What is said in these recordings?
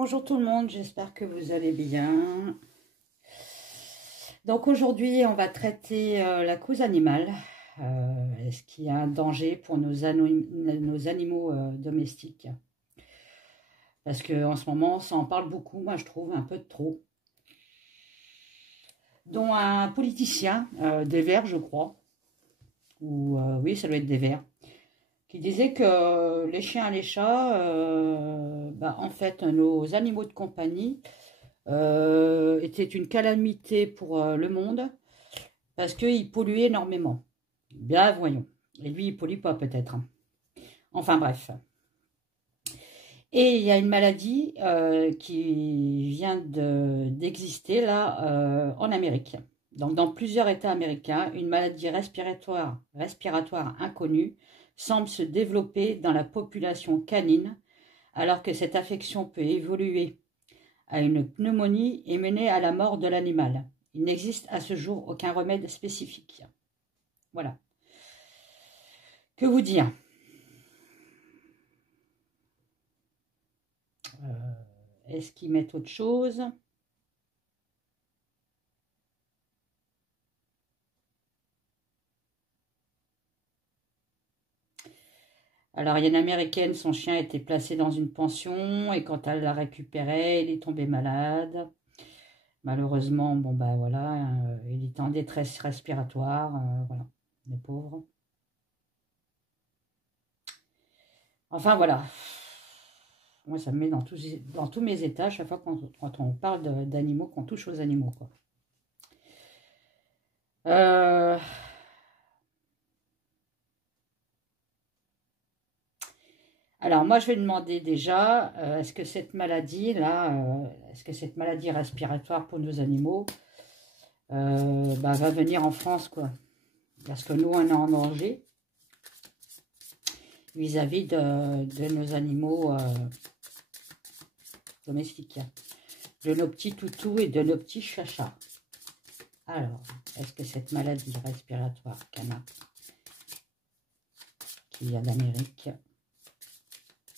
Bonjour tout le monde, j'espère que vous allez bien. Donc aujourd'hui, on va traiter la cause animale. Est-ce qu'il y a un danger pour nos animaux domestiques? Parce qu'en ce moment, ça en parle beaucoup, moi je trouve un peu de trop. Dont un politicien, des Verts je crois, ou oui ça doit être des Verts, qui disait que les chiens et les chats, en fait nos animaux de compagnie, était une calamité pour le monde parce qu'il polluait énormément. Bien, voyons. Et lui, il pollue pas peut-être, hein. Enfin bref. Et il y a une maladie qui vient d'exister là en Amérique. Donc dans plusieurs États américains, une maladie respiratoire inconnue semble se développer dans la population canine, alors que cette affection peut évoluer à une pneumonie et mener à la mort de l'animal. Il n'existe à ce jour aucun remède spécifique. Voilà. Que vous dire? Est-ce qu'ils mettent autre chose? Alors, il y a une Américaine, son chien a été placé dans une pension et quand elle l'a récupéré, il est tombé malade. Malheureusement, bon ben voilà, il est en détresse respiratoire, voilà, le pauvre. Enfin voilà, moi ça me met dans tous mes états à chaque fois quand on parle d'animaux, qu'on touche aux animaux, quoi. Alors moi je vais demander déjà, est-ce que cette maladie-là, est-ce que cette maladie respiratoire pour nos animaux va venir en France, quoi? Parce que nous on est en danger vis-à-vis de nos animaux domestiques, de nos petits toutous et de nos petits chachas. Alors, est-ce que cette maladie respiratoire qui vient d'Amérique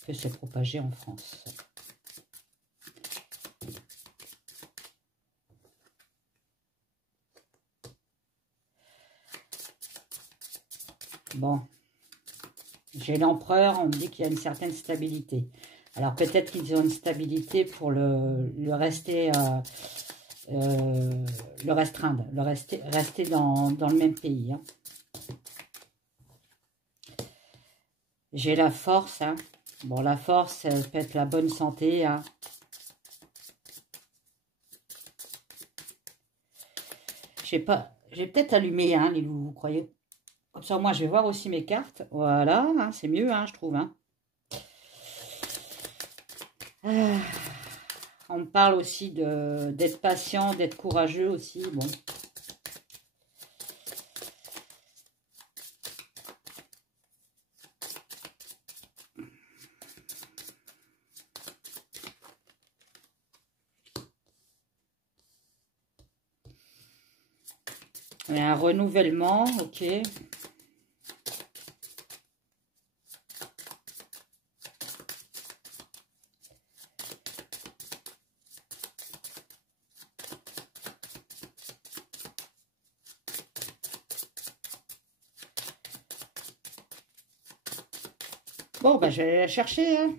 peut se propager en France? Bon, j'ai l'empereur, on me dit qu'il y a une certaine stabilité. Alors peut-être qu'ils ont une stabilité pour le restreindre, rester dans le même pays, hein. J'ai la force, hein. Bon, la force, ça peut être la bonne santé, hein. Je sais pas, j'ai peut-être allumé, hein, les loups, vous croyez? Comme ça, moi, je vais voir aussi mes cartes. Voilà, hein, c'est mieux, hein, je trouve, hein. On me parle aussi d'être patient, d'être courageux aussi, bon. Il y a un renouvellement, ok. Bon, ben, je vais la chercher, hein.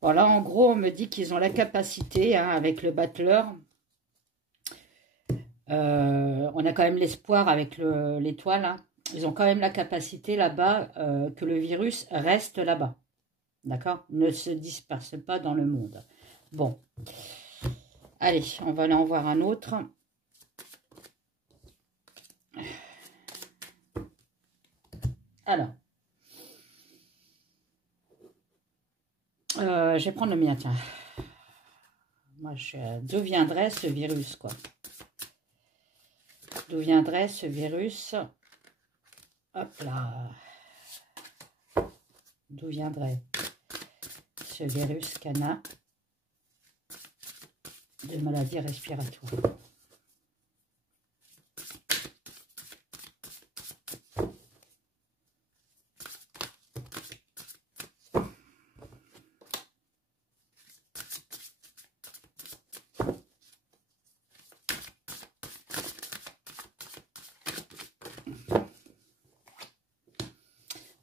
Voilà, en gros, on me dit qu'ils ont la capacité, hein, avec le battleur. On a quand même l'espoir avec l'étoile, hein. Ils ont quand même la capacité là-bas que le virus reste là-bas. D'accord? Ne se disperse pas dans le monde. Bon. Allez, on va aller en voir un autre. Alors. Je vais prendre le mien, tiens. Moi, d'où viendrait ce virus, quoi? D'où viendrait ce virus? Hop là. D'où viendrait ce virus cana de maladies respiratoires?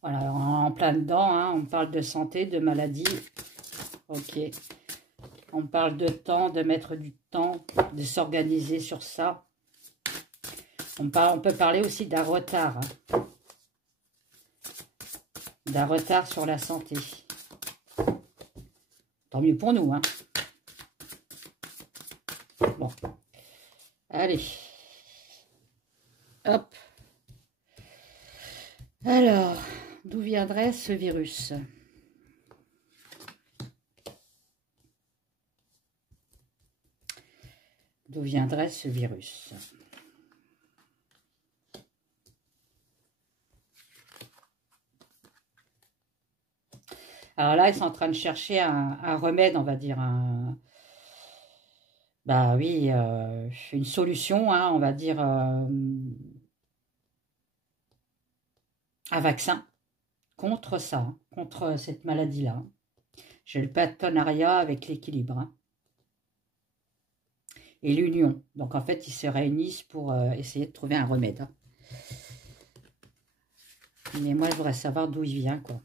Voilà, en plein dedans, hein, on parle de santé, de maladie. Ok. On parle de temps, de mettre du temps, de s'organiser sur ça. On peut parler aussi d'un retard. Hein. D'un retard sur la santé. Tant mieux pour nous. Hein. Bon. Allez. Hop. Alors, d'où viendrait ce virus? D'où viendrait ce virus? Alors là, ils sont en train de chercher un remède, on va dire, bah oui, une solution, hein, on va dire, un vaccin contre ça, hein, contre cette maladie-là. J'ai le partenariat avec l'équilibre. Hein. Et l'union. Donc en fait, ils se réunissent pour essayer de trouver un remède. Hein. Mais moi, je voudrais savoir d'où il vient, quoi.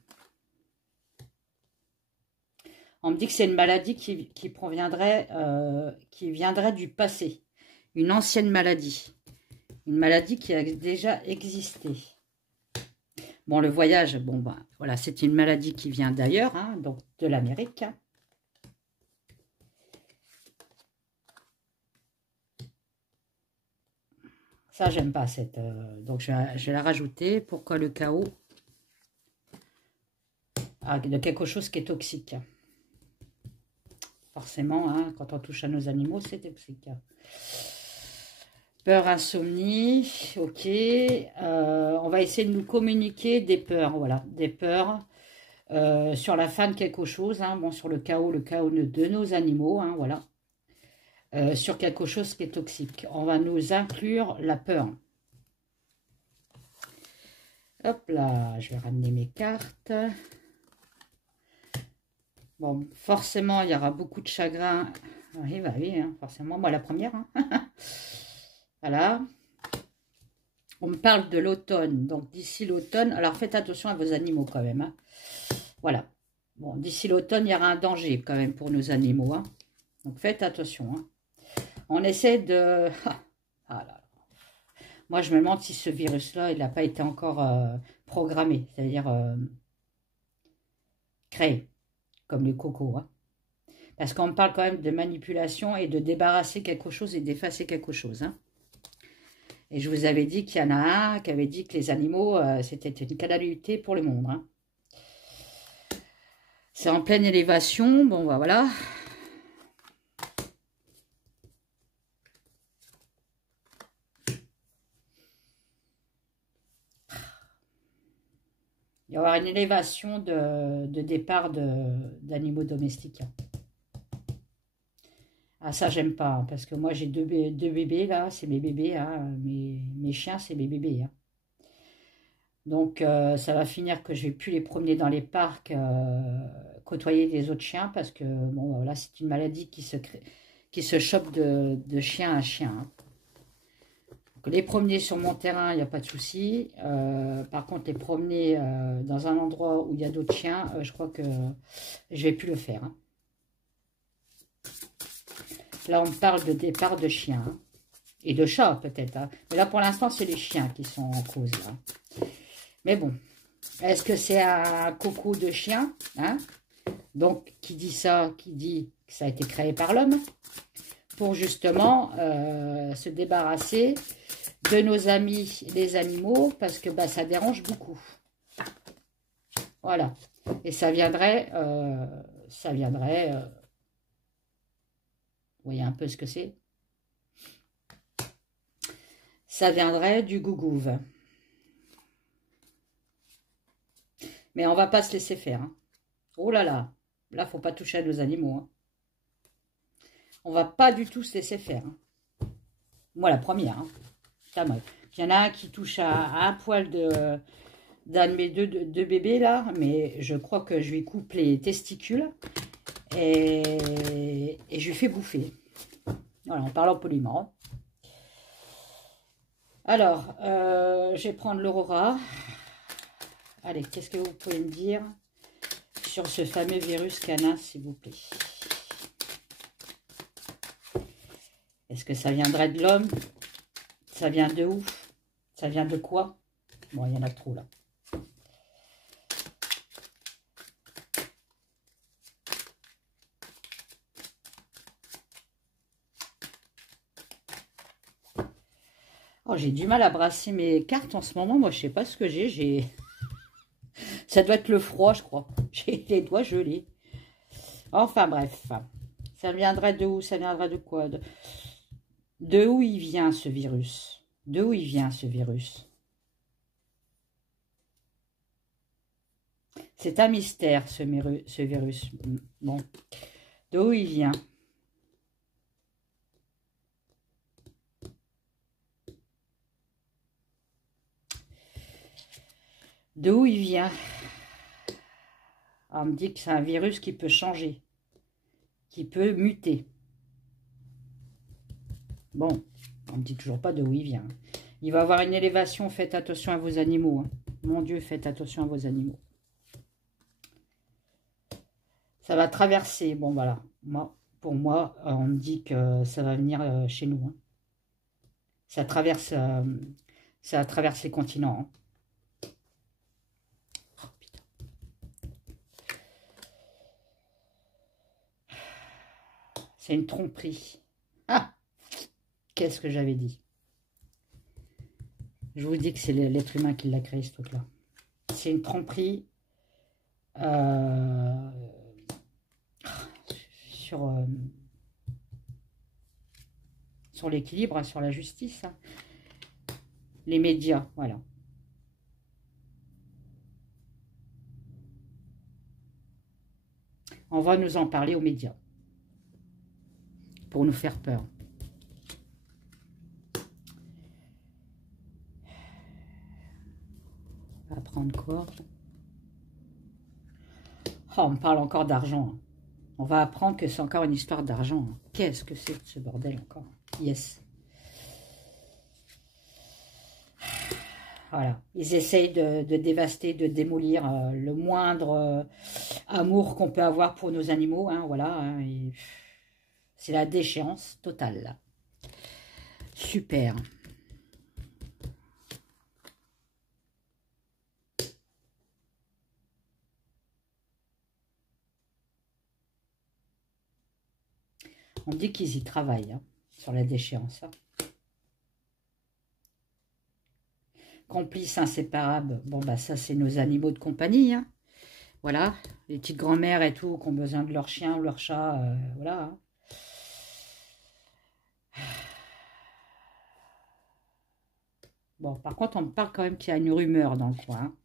On me dit que c'est une maladie qui proviendrait, qui viendrait du passé. Une ancienne maladie. Une maladie qui a déjà existé. Bon, le voyage, bon, ben, voilà, c'est une maladie qui vient d'ailleurs, hein, donc de l'Amérique. Hein. Ça, j'aime pas cette... donc, je vais la rajouter. Pourquoi le chaos? Ah, de quelque chose qui est toxique. Forcément, hein, quand on touche à nos animaux, c'est toxique. Peur, insomnie, ok. On va essayer de nous communiquer des peurs, voilà. Des peurs sur la fin de quelque chose. Hein, bon, sur le chaos de nos animaux, hein, voilà. Sur quelque chose qui est toxique. On va nous inclure la peur. Hop là, je vais ramener mes cartes. Bon, forcément, il y aura beaucoup de chagrin. Oui, bah oui, hein, forcément. Moi, la première. Hein. Voilà. On me parle de l'automne. Donc, d'ici l'automne, alors faites attention à vos animaux quand même. Hein. Voilà. Bon, d'ici l'automne, il y aura un danger quand même pour nos animaux. Hein. Donc, faites attention. Hein. On essaie de... Ah là là. Moi, je me demande si ce virus-là, il n'a pas été encore programmé, c'est-à-dire créé, comme les cocos. Hein. Parce qu'on me parle quand même de manipulation et de débarrasser quelque chose et d'effacer quelque chose. Hein. Et je vous avais dit qu'il y en a un qui avait dit que les animaux, c'était une calamité pour le monde. Hein. C'est en pleine élévation, bon, bah, voilà. Il y aura une élévation de départ d'animaux domestiques. Ah, ça, j'aime pas, hein, parce que moi, j'ai deux bébés, là, c'est mes bébés, hein, mes chiens, c'est mes bébés. Hein. Donc, ça va finir que je vais plus les promener dans les parcs, côtoyer les autres chiens, parce que, bon, voilà, c'est une maladie qui se chope de chien à chien. Hein. Donc, les promener sur mon terrain, il n'y a pas de souci. Par contre, les promener dans un endroit où il y a d'autres chiens, je crois que je vais plus le faire. Hein. Là, on parle de départ de chiens. Hein. Et de chats, peut-être. Hein. Mais là, pour l'instant, c'est les chiens qui sont en cause. Là. Mais bon. Est-ce que c'est un coco de chien? Hein? Donc, qui dit ça? Qui dit que ça a été créé par l'homme? Pour justement se débarrasser de nos amis, les animaux, parce que bah, ça dérange beaucoup. Voilà. Et ça viendrait... vous voyez un peu ce que c'est? Ça viendrait du gougouve. Mais on va pas se laisser faire. Hein. Oh là là. Là, faut pas toucher à nos animaux. Hein. On va pas du tout se laisser faire. Hein. Moi, la première. Hein. Il y en a un qui touche à un poil d'un de mes deux bébés, là. Mais je crois que je lui coupe les testicules. Et je lui fais bouffer. Voilà, en parlant poliment. Alors, je vais prendre l'Aurora. Allez, qu'est-ce que vous pouvez me dire sur ce fameux virus canin, s'il vous plaît? Est-ce que ça viendrait de l'homme? Ça vient de où? Ça vient de quoi? Bon, il y en a trop, là. Oh, j'ai du mal à brasser mes cartes en ce moment. Moi, je sais pas ce que j'ai. Ça doit être le froid, je crois. J'ai les doigts gelés. Enfin, bref. Ça viendrait de où? Ça viendrait de quoi? De où il vient, ce virus? De où il vient, ce virus? C'est un mystère, ce virus. Bon. De où il vient? De où il vient? On me dit que c'est un virus qui peut changer, qui peut muter. Bon, on me dit toujours pas de où il vient. Il va avoir une élévation, faites attention à vos animaux. Hein. Mon Dieu, faites attention à vos animaux. Ça va traverser, bon voilà. Pour moi, on me dit que ça va venir chez nous. Hein. Ça traverse les continents. Hein. C'est une tromperie. Ah, qu'est-ce que j'avais dit? Je vous dis que c'est l'être humain qui l'a créé, ce truc-là. C'est une tromperie sur l'équilibre, hein, sur la justice. Hein. Les médias, voilà. On va nous en parler aux médias. Pour nous faire peur. On va prendre quoi? Oh, on me parle encore d'argent. Hein. On va apprendre que c'est encore une histoire d'argent. Hein. Qu'est-ce que c'est ce bordel encore? Yes. Voilà. Ils essayent de dévaster, de démolir le moindre amour qu'on peut avoir pour nos animaux. Hein, voilà. Hein, c'est la déchéance totale. Là. Super. On dit qu'ils y travaillent, hein, sur la déchéance. Hein. Complices inséparables, bon, bah ça, c'est nos animaux de compagnie. Hein. Voilà, les petites grand-mères et tout, qui ont besoin de leur chien ou leur chat, voilà. Hein. Bon, par contre, on me parle quand même qu'il y a une rumeur dans le coin. Hein.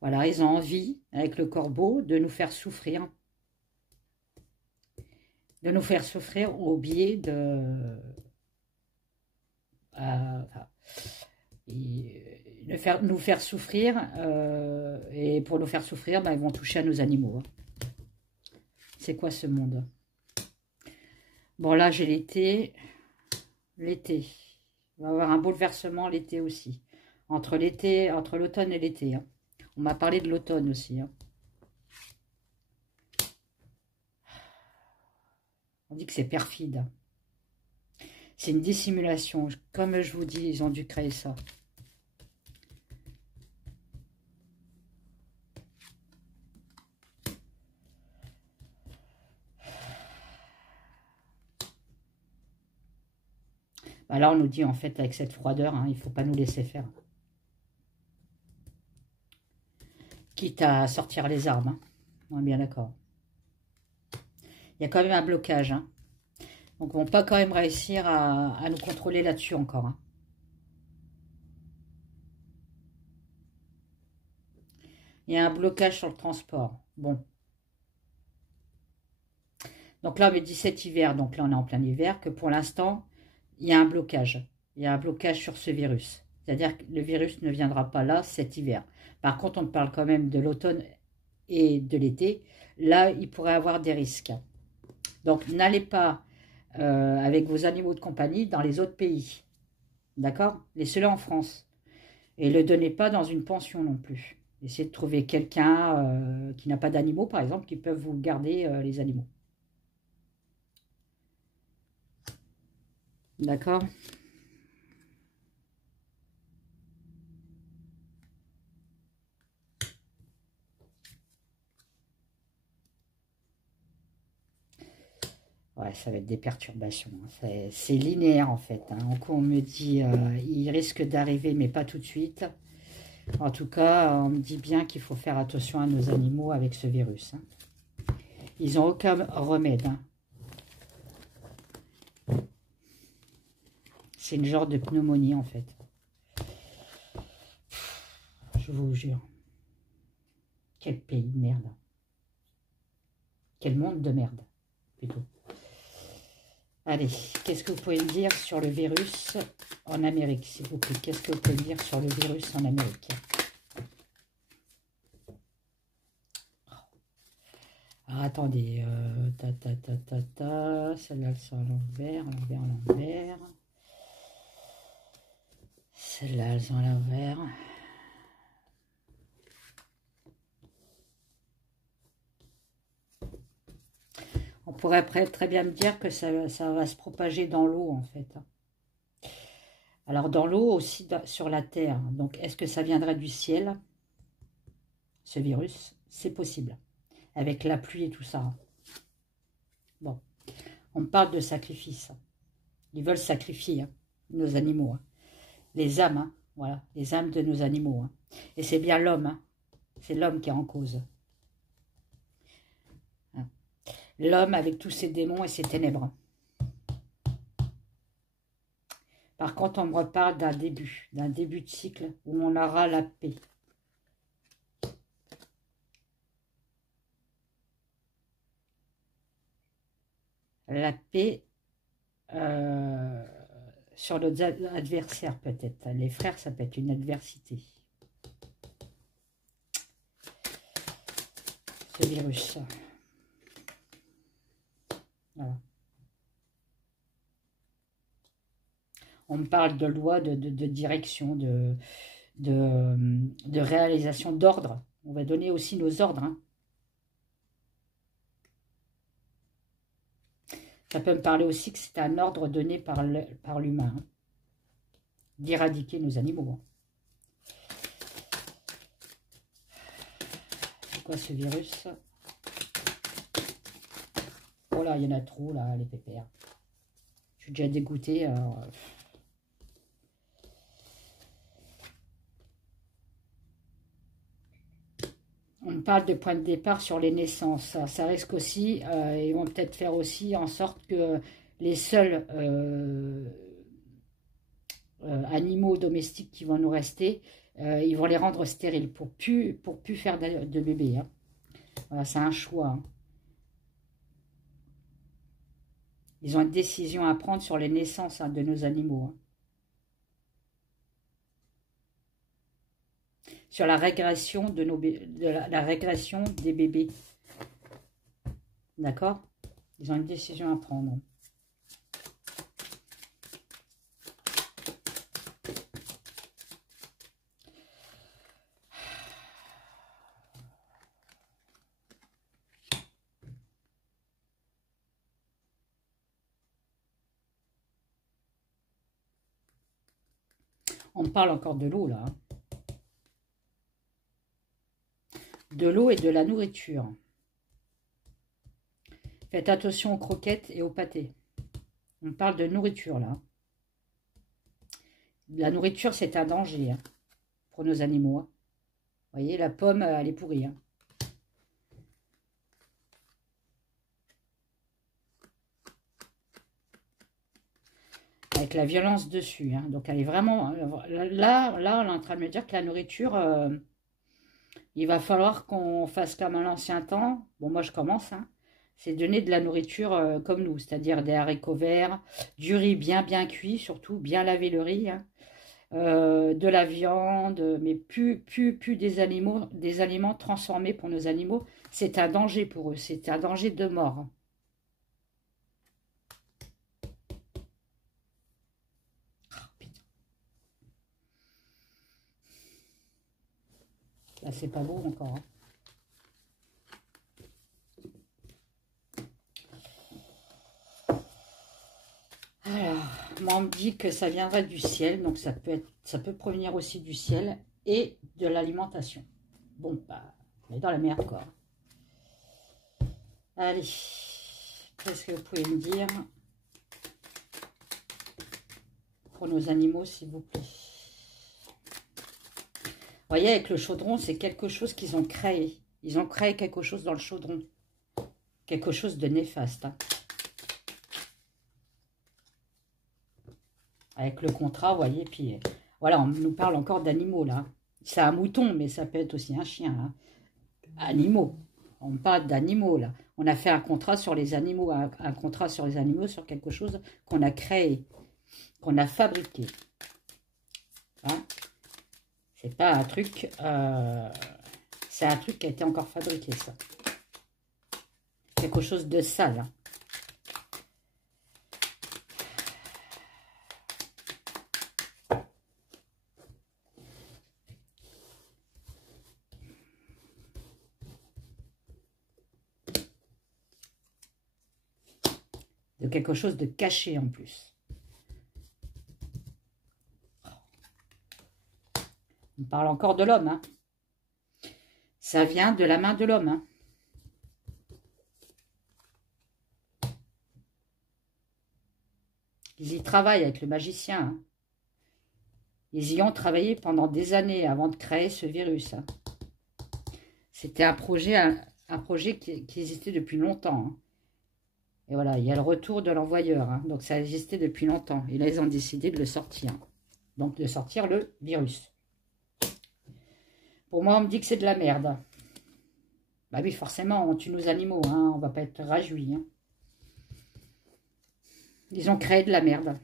Voilà, ils ont envie, avec le corbeau, de nous faire souffrir. De nous faire souffrir au biais de... nous faire souffrir, et pour nous faire souffrir, bah, ils vont toucher à nos animaux. Hein. C'est quoi ce monde? Bon, là, j'ai l'été. L'été. On va avoir un bouleversement l'été aussi. Entre l'automne et l'été. Hein. On m'a parlé de l'automne aussi. Hein. On dit que c'est perfide. C'est une dissimulation. Comme je vous dis, ils ont dû créer ça. Bah là, on nous dit, en fait, avec cette froideur, hein, il ne faut pas nous laisser faire. quitte à sortir les armes. Hein. On est bien d'accord. Il y a quand même un blocage. Hein. Donc, ils ne vont pas quand même réussir à nous contrôler là-dessus encore. Hein. Il y a un blocage sur le transport. Bon. Donc là, on me dit cet hiver. Donc là, on est en plein hiver. Que pour l'instant, il y a un blocage. Il y a un blocage sur ce virus. C'est-à-dire que le virus ne viendra pas là cet hiver. Par contre, on parle quand même de l'automne et de l'été. Là, il pourrait avoir des risques. Donc, n'allez pas avec vos animaux de compagnie dans les autres pays. D'accord? Laissez-le en France. Et ne le donnez pas dans une pension non plus. Essayez de trouver quelqu'un qui n'a pas d'animaux, par exemple, qui peuvent vous garder les animaux. D'accord? Ouais, ça va être des perturbations. Hein. C'est linéaire en fait. Hein. En coup, on me dit il risque d'arriver, mais pas tout de suite. En tout cas, on me dit bien qu'il faut faire attention à nos animaux avec ce virus. Hein. Ils n'ont aucun remède. Hein. C'est une genre de pneumonie en fait. Je vous jure. Quel pays de merde. Quel monde de merde, plutôt. Allez, qu'est-ce que vous pouvez me dire sur le virus en Amérique, s'il vous plaît? Qu'est-ce que vous pouvez me dire sur le virus en Amérique? Alors, attendez. Celle-là, elles sont à l'envers, à l'envers, à l'envers. Celle-là, elles sont à l'envers. On pourrait très bien me dire que ça va se propager dans l'eau, en fait. Alors, dans l'eau, aussi sur la Terre. Donc, est-ce que ça viendrait du ciel, ce virus? C'est possible. Avec la pluie et tout ça. Bon. On parle de sacrifice. Ils veulent sacrifier hein, nos animaux. Hein. Les âmes, hein, voilà. Les âmes de nos animaux. Hein. Et c'est bien l'homme. Hein. C'est l'homme qui est en cause. L'homme avec tous ses démons et ses ténèbres. Par contre, on me reparle d'un début de cycle où on aura la paix. La paix sur nos adversaires peut-être. Les frères, ça peut être une adversité. Ce virus. Voilà. On me parle de loi, de direction, de réalisation d'ordre. On va donner aussi nos ordres. Hein. Ça peut me parler aussi que c'est un ordre donné par l'humain. Hein, d'éradiquer nos animaux. C'est quoi ce virus? Oh là, il y en a trop, là, les pépères. Je suis déjà dégoûtée. Alors... On me parle de point de départ sur les naissances. Ça risque aussi, ils vont peut-être faire aussi en sorte que les seuls animaux domestiques qui vont nous rester, ils vont les rendre stériles pour plus faire de bébés. Hein. Voilà, c'est un choix. Hein. Ils ont une décision à prendre sur les naissances hein, de nos animaux. Hein. Sur la régression la régression des bébés. D'accord? Ils ont une décision à prendre. On parle encore de l'eau, là. Hein. De l'eau et de la nourriture. Faites attention aux croquettes et aux pâtés. On parle de nourriture, là. La nourriture, c'est un danger hein, pour nos animaux. Hein. Vous voyez, la pomme, elle est pourrie. Hein. Avec la violence dessus. Hein. Donc, elle est vraiment... Là, on est en train de me dire que la nourriture, il va falloir qu'on fasse comme à l'ancien temps. Bon, moi, je commence. Hein. C'est donner de la nourriture comme nous, c'est-à-dire des haricots verts, du riz bien cuit, surtout bien laver le riz, hein, de la viande, mais plus des aliments transformés pour nos animaux. C'est un danger pour eux, c'est un danger de mort. Hein. Là, c'est pas beau encore. Hein. Alors, moi, on me dit que ça viendrait du ciel, donc ça peut provenir aussi du ciel et de l'alimentation. Bon, bah, on est dans la merde, quoi. Allez, qu'est-ce que vous pouvez me dire pour nos animaux, s'il vous plaît? Vous voyez, avec le chaudron, c'est quelque chose qu'ils ont créé. Ils ont créé quelque chose dans le chaudron. Quelque chose de néfaste. Hein. Avec le contrat, vous voyez, puis voilà, on nous parle encore d'animaux, là. C'est un mouton, mais ça peut être aussi un chien. Hein. Animaux. On parle d'animaux, là. On a fait un contrat sur les animaux, un contrat sur les animaux, sur quelque chose qu'on a créé, qu'on a fabriqué. Hein. C'est pas un truc... c'est un truc qui a été encore fabriqué, ça. Quelque chose de sale. Hein. De quelque chose de caché en plus. On parle encore de l'homme. Hein. Ça vient de la main de l'homme. Hein. Ils y travaillent avec le magicien. Hein. Ils y ont travaillé pendant des années avant de créer ce virus. Hein. C'était un projet qui existait depuis longtemps. Hein. Et voilà, il y a le retour de l'envoyeur. Hein. Donc, ça existait depuis longtemps. Et là, ils ont décidé de le sortir. Donc, de sortir le virus. Pour moi, on me dit que c'est de la merde. Bah oui, forcément, on tue nos animaux. Hein. On ne va pas être réjouis. Hein. Ils ont créé de la merde.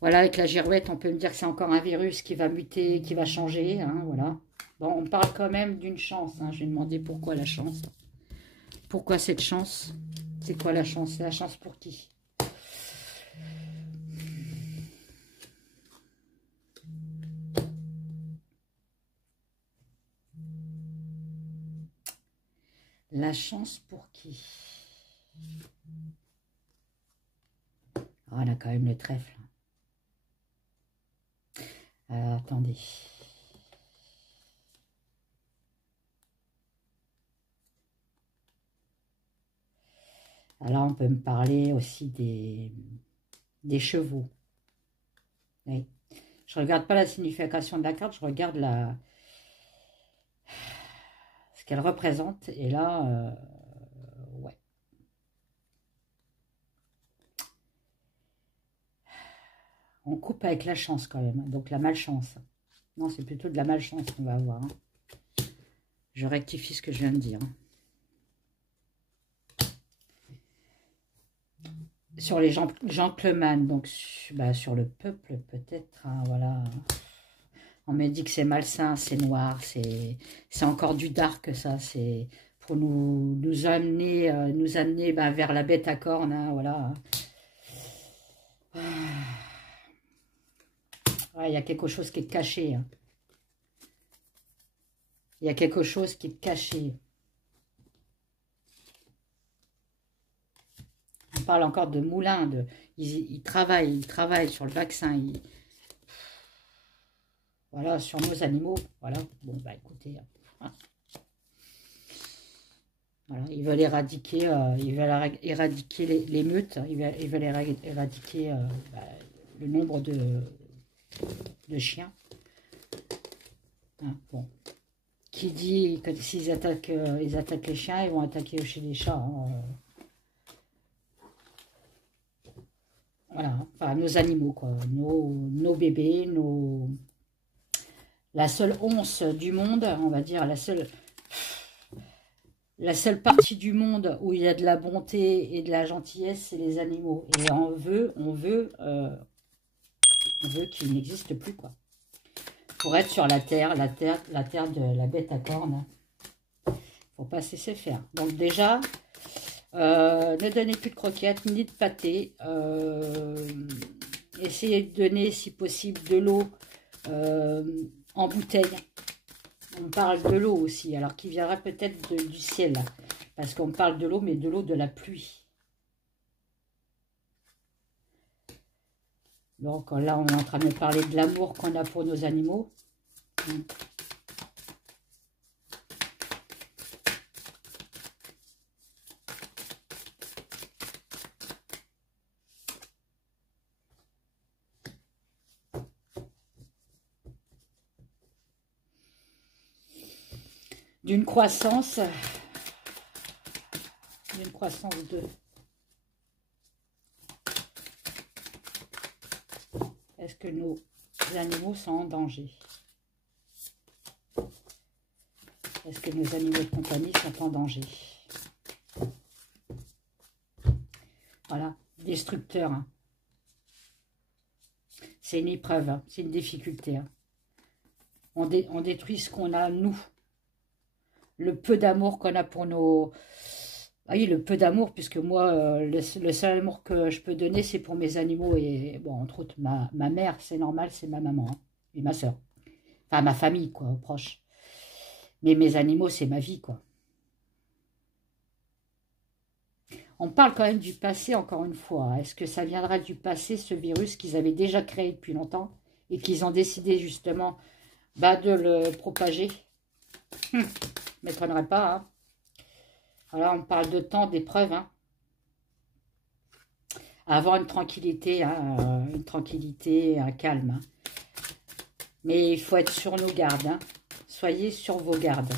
Voilà, avec la girouette, on peut me dire que c'est encore un virus qui va muter, qui va changer. Hein, voilà. Bon, on parle quand même d'une chance. Hein. Je vais demander pourquoi la chance. Pourquoi cette chance? C'est quoi la chance? C'est la chance pour qui? La chance pour qui? Oh, on a quand même le trèfle. Attendez. Alors, on peut me parler aussi des chevaux. Oui. Je ne regarde pas la signification de la carte, je regarde ce qu'elle représente. Et là, ouais. On coupe avec la chance quand même, hein, donc la malchance. Non, c'est plutôt de la malchance qu'on va avoir. Hein. Je rectifie ce que je viens de dire. Hein. Sur les gentlemen, donc bah, sur le peuple peut-être, hein, voilà. On me dit que c'est malsain, c'est noir, c'est encore du dark ça, c'est pour nous amener bah, vers la bête à cornes, hein, voilà. Ouais, il y a quelque chose qui est caché. Hein. Il y a quelque chose qui est caché. On parle encore de moulin, ils travaillent sur le vaccin. Voilà, sur nos animaux. Voilà, bon, bah écoutez. Voilà, ils veulent éradiquer, les meutes. Ils veulent éradiquer bah, le nombre de chiens. Hein, bon. Qui dit que s'ils attaquent, ils attaquent les chiens, ils vont attaquer chez les chats. Hein. Voilà, enfin, nos animaux, quoi. Nos bébés, la seule once du monde, on va dire, la seule partie du monde où il y a de la bonté et de la gentillesse, c'est les animaux. Et on veut qu'il n'existe plus, quoi. Pour être sur la terre de la bête à cornes. Faut pas se laisser faire. Donc déjà, ne donnez plus de croquettes ni de pâté. Essayez de donner, si possible, de l'eau en bouteille. On parle de l'eau aussi, alors qui viendra peut-être du ciel. Parce qu'on parle de l'eau, mais de l'eau de la pluie. Donc là, on est en train de parler de l'amour qu'on a pour nos animaux. D'une croissance de... Est-ce que nos animaux sont en danger? Est-ce que nos animaux de compagnie sont en danger? Voilà, destructeur. Hein. C'est une épreuve, hein. C'est une difficulté. Hein. On détruit ce qu'on a, nous. Le peu d'amour qu'on a pour nos... Ah oui, le peu d'amour, puisque moi, le seul amour que je peux donner, c'est pour mes animaux. Et bon, entre autres, ma mère, c'est normal, c'est ma maman. Hein, et ma soeur. Enfin, ma famille, quoi, proche. Mais mes animaux, c'est ma vie, quoi. On parle quand même du passé, encore une fois. Est-ce que ça viendra du passé, ce virus qu'ils avaient déjà créé depuis longtemps et qu'ils ont décidé, justement, de le propager? M'étonnerait pas, hein. Voilà, on parle de temps, d'épreuve, hein. Avoir une tranquillité, hein, un calme. Hein. Mais il faut être sur nos gardes. Hein. Soyez sur vos gardes.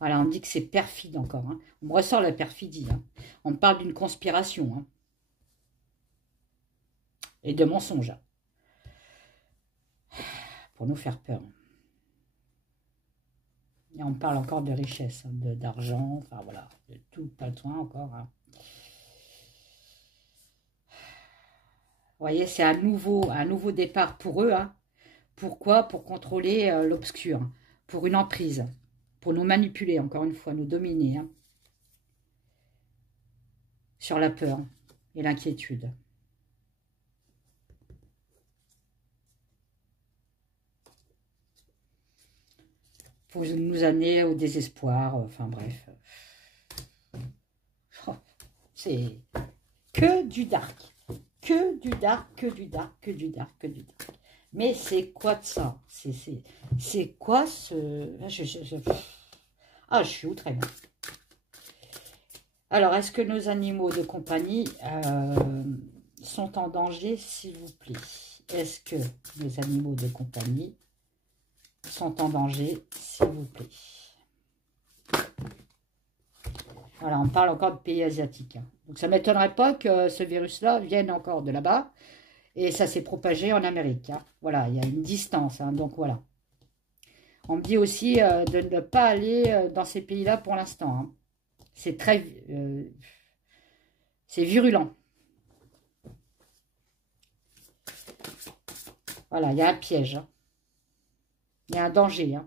Voilà, on dit que c'est perfide encore. Hein. On me ressort la perfidie. Hein. On parle d'une conspiration. Hein. Et de mensonges. Pour nous faire peur. Et on parle encore de richesse, hein, d'argent, enfin voilà, de tout pas loin encore. Hein. Vous voyez, c'est un nouveau départ pour eux. Hein. Pourquoi? Pour contrôler l'obscur, pour une emprise, pour nous manipuler, encore une fois, nous dominer. Hein. Sur la peur et l'inquiétude. Pour nous amener au désespoir, enfin bref. C'est que du dark. Que du dark, que du dark, que du dark, que du dark. Mais c'est quoi de ça? C'est quoi ce... Ah, je suis outrée. Alors, est-ce que nos animaux de compagnie sont en danger, s'il vous plaît? Est-ce que nos animaux de compagnie sont en danger, s'il vous plaît? Voilà, on parle encore de pays asiatiques. Hein. Donc, ça ne m'étonnerait pas que ce virus-là vienne encore de là-bas. Et ça s'est propagé en Amérique. Hein. Voilà, il y a une distance. Hein, donc, voilà. On me dit aussi de ne pas aller dans ces pays-là pour l'instant. Hein. C'est très... c'est virulent. Voilà, il y a un piège. Hein. Il y a un danger. Hein.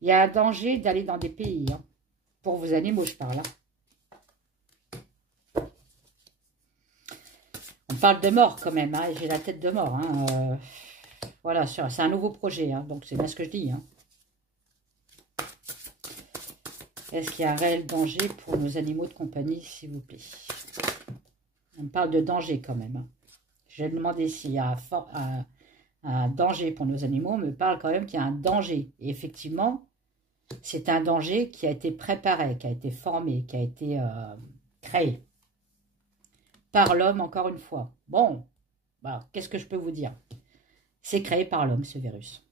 Il y a un danger d'aller dans des pays. Hein. Pour vos animaux, je parle. Hein. On parle de mort quand même. Hein. J'ai la tête de mort. Hein. Voilà, c'est un nouveau projet. Hein. Donc, c'est bien ce que je dis. Hein. Est-ce qu'il y a un réel danger pour nos animaux de compagnie, s'il vous plaît? On parle de danger quand même. Hein. Je vais demander s'il y a un danger pour nos animaux. On me parle quand même qu'il y a un danger. Et effectivement, c'est un danger qui a été préparé, qui a été formé, qui a été créé. Par l'homme, encore une fois. Bon, Bah, qu'est-ce que je peux vous dire? C'est créé par l'homme, ce virus.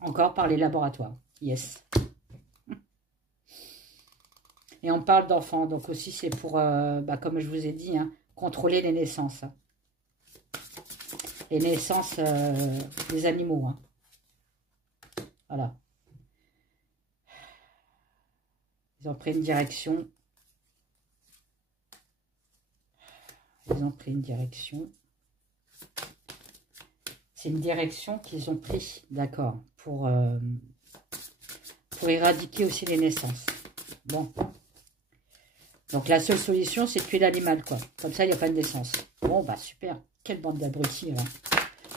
Encore par les laboratoires. Yes. Et on parle d'enfants, donc aussi c'est pour, bah, comme je vous ai dit, hein, contrôler les naissances. Hein. Les naissances des animaux. Hein. Voilà. Ils ont pris une direction. Ils ont pris une direction. C'est une direction qu'ils ont pris, d'accord, pour éradiquer aussi les naissances. Bon. Donc, la seule solution, c'est de tuer l'animal, quoi. Comme ça, il n'y a pas de naissance. Bon, bah, super. Quelle bande d'abrutis, là.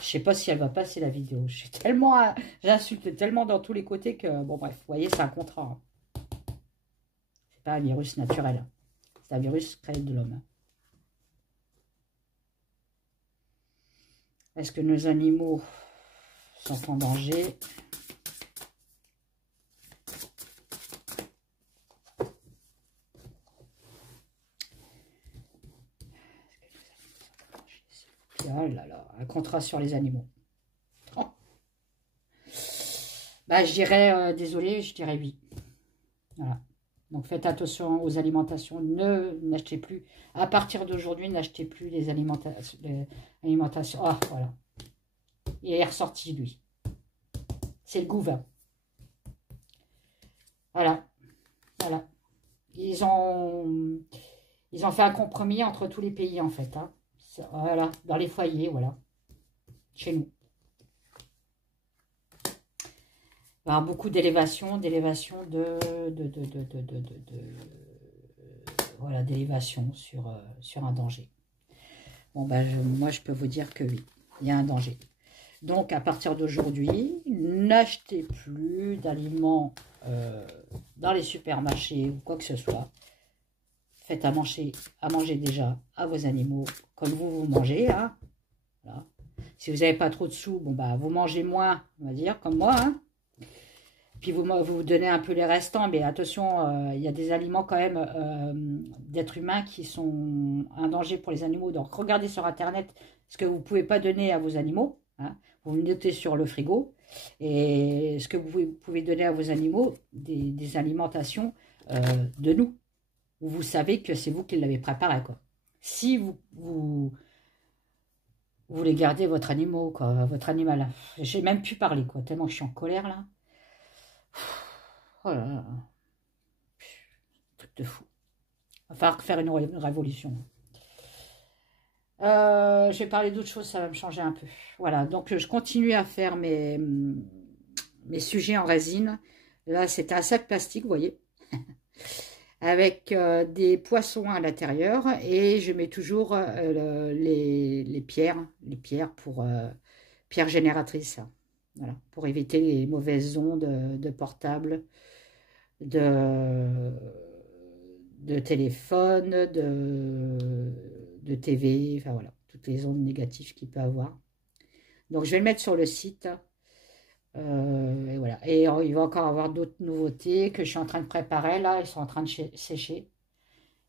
Je sais pas si elle va passer, la vidéo. Je suis tellement... J'insulte tellement dans tous les côtés que... Bon, bref, vous voyez, c'est un contrat. Hein. C'est pas un virus naturel. Hein. C'est un virus créé de l'homme. Est-ce que nos animaux sont en danger? Oh là là, un contrat sur les animaux. Oh. Bah, je dirais, désolé, je dirais oui. Voilà. Donc, faites attention aux alimentations. N'achetez plus. À partir d'aujourd'hui, n'achetez plus les alimentations. Ah, voilà. Il est ressorti, lui. C'est le gouvernement. Voilà. Voilà. Ils ont fait un compromis entre tous les pays, en fait. Hein. Voilà. Dans les foyers, voilà. Chez nous. Il y aura beaucoup d'élévation voilà, d'élévation sur un danger. Bon, ben, moi, je peux vous dire que oui, il y a un danger. Donc, à partir d'aujourd'hui, n'achetez plus d'aliments dans les supermarchés ou quoi que ce soit. Faites à manger déjà à vos animaux comme vous mangez. Hein. Voilà. Si vous n'avez pas trop de sous, bon, bah, vous mangez moins, on va dire, comme moi. Hein. Puis vous donnez un peu les restants, mais attention, il y a des aliments quand même d'êtres humains qui sont un danger pour les animaux. Donc regardez sur Internet ce que vous ne pouvez pas donner à vos animaux. Hein. Vous notez sur le frigo. Et ce que vous pouvez donner à vos animaux, des alimentations de nous. Où vous savez que c'est vous qui l'avez préparé. Quoi. Si vous voulez garder votre animal. J'ai même pu parler, quoi, tellement je suis en colère là. Oh là là. Truc de fou. Il va falloir faire une révolution. Je vais parler d'autre chose, ça va me changer un peu. Voilà, donc je continue à faire mes sujets en résine. Là, c'est un sac plastique, vous voyez, avec des poissons à l'intérieur. Et je mets toujours les pierres pour pierres génératrices. Voilà, pour éviter les mauvaises ondes de portable, de téléphone, de TV, enfin voilà, toutes les ondes négatives qu'il peut avoir. Donc je vais le mettre sur le site. Et voilà. Et il va encore avoir d'autres nouveautés que je suis en train de préparer. Là, ils sont en train de sécher.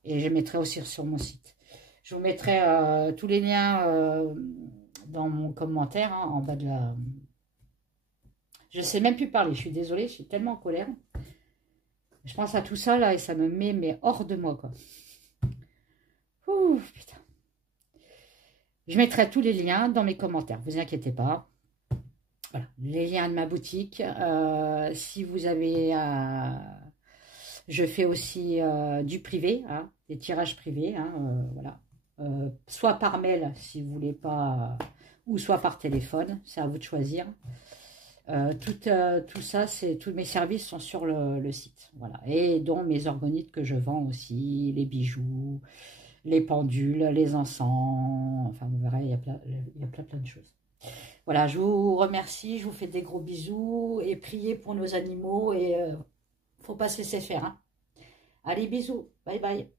Et je mettrai aussi sur mon site. Je vous mettrai tous les liens dans mon commentaire, hein, en bas de la... Je ne sais même plus parler, je suis désolée, je suis tellement en colère. Je pense à tout ça, là, et ça me met mais hors de moi, quoi. Ouh, putain. Je mettrai tous les liens dans mes commentaires, vous inquiétez pas. Voilà, les liens de ma boutique. Si vous avez... je fais aussi du privé, hein, des tirages privés, hein, voilà. Soit par mail, si vous voulez pas, ou soit par téléphone, c'est à vous de choisir. Tout ça, tous mes services sont sur le site, voilà, et dont mes organites que je vends aussi, les bijoux, les pendules, les encens, enfin vous verrez, il y a plein de choses. Voilà, je vous remercie, je vous fais des gros bisous et priez pour nos animaux et faut pas se laisser faire. Hein. Allez, bisous, bye bye.